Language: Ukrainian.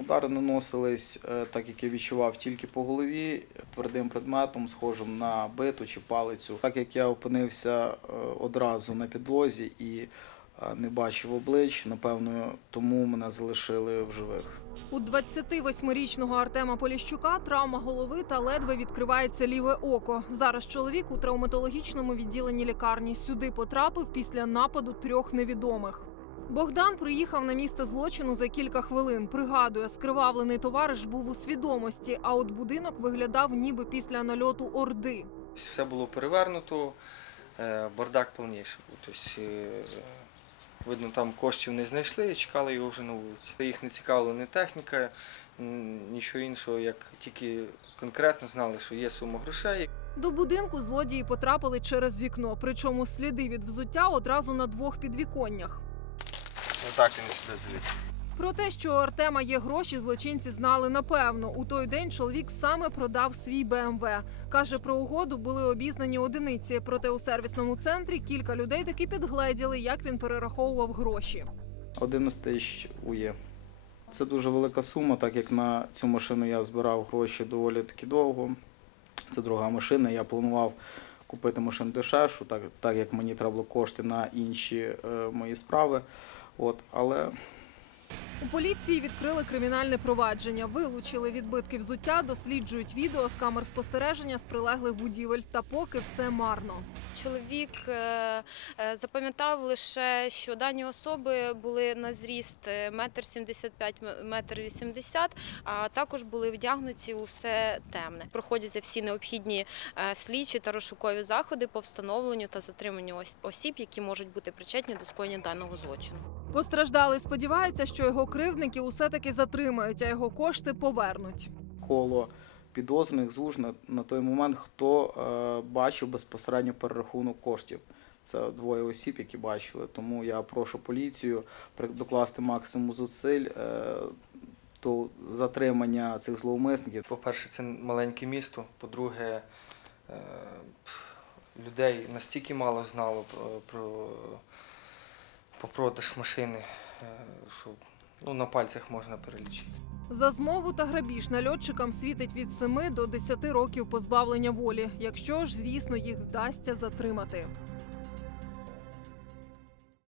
Удари наносились, е, так як я відчував, тільки по голові твердим предметом, схожим на биту чи палицю. Так як я опинився е, одразу на підлозі і е, не бачив облич, напевно, тому мене залишили в живих. У 28-річного Артема Поліщука травма голови та ледве відкривається ліве око. Зараз чоловік у травматологічному відділенні лікарні сюди потрапив після нападу трьох невідомих. Богдан приїхав на місце злочину за кілька хвилин. Пригадує, скривавлений товариш був у свідомості, а от будинок виглядав ніби після нальоту орди. Все було перевернуто, е, бардак повніший був. Тобто, е, видно, там коштів не знайшли і чекали його вже на вулиці. Їх не цікавила ні техніка, нічого іншого, як тільки конкретно знали, що є сума грошей. До будинку злодії потрапили через вікно, причому сліди від взуття одразу на двох підвіконнях. Отак він сюди заліз. Про те, що у Артема є гроші, злочинці знали напевно. У той день чоловік саме продав свій БМВ. Каже, про угоду були обізнані одиниці. Проте у сервісному центрі кілька людей таки підгледіли, як він перераховував гроші. 11 тисяч УЄ. Це дуже велика сума, так як на цю машину я збирав гроші доволі таки довго. Це друга машина. Я планував купити машину дешевшу, так, так як мені треба було кошти на інші е, мої справи. От, але У поліції відкрили кримінальне провадження, вилучили відбитки взуття, досліджують відео з камер спостереження з прилеглих будівель. Та поки все марно. Чоловік е, е, запам'ятав лише, що дані особи були на зріст е, метр сімдесят п'ять, метр вісімдесят, а також були вдягнуті у все темне. Проходяться всі необхідні слідчі та розшукові заходи по встановленню та затриманню осіб, які можуть бути причетні до скоєння даного злочину. Постраждалий сподівається, що його кривдники усе таки затримають, а його кошти повернуть. коло підозрюваних звужено на той момент, хто е, бачив безпосередньо перерахунок коштів. Це двоє осіб, які бачили. Тому я прошу поліцію при- докласти максимум зусиль е, до затримання цих зловмисників. По-перше, це маленьке місто. По-друге, е, людей настільки мало знало про, про продаж машини, щоб що ну, на пальцях можна перелічити. За змову та грабіж нальотчикам світить від 7 до 10 років позбавлення волі, якщо ж, звісно, їх вдасться затримати.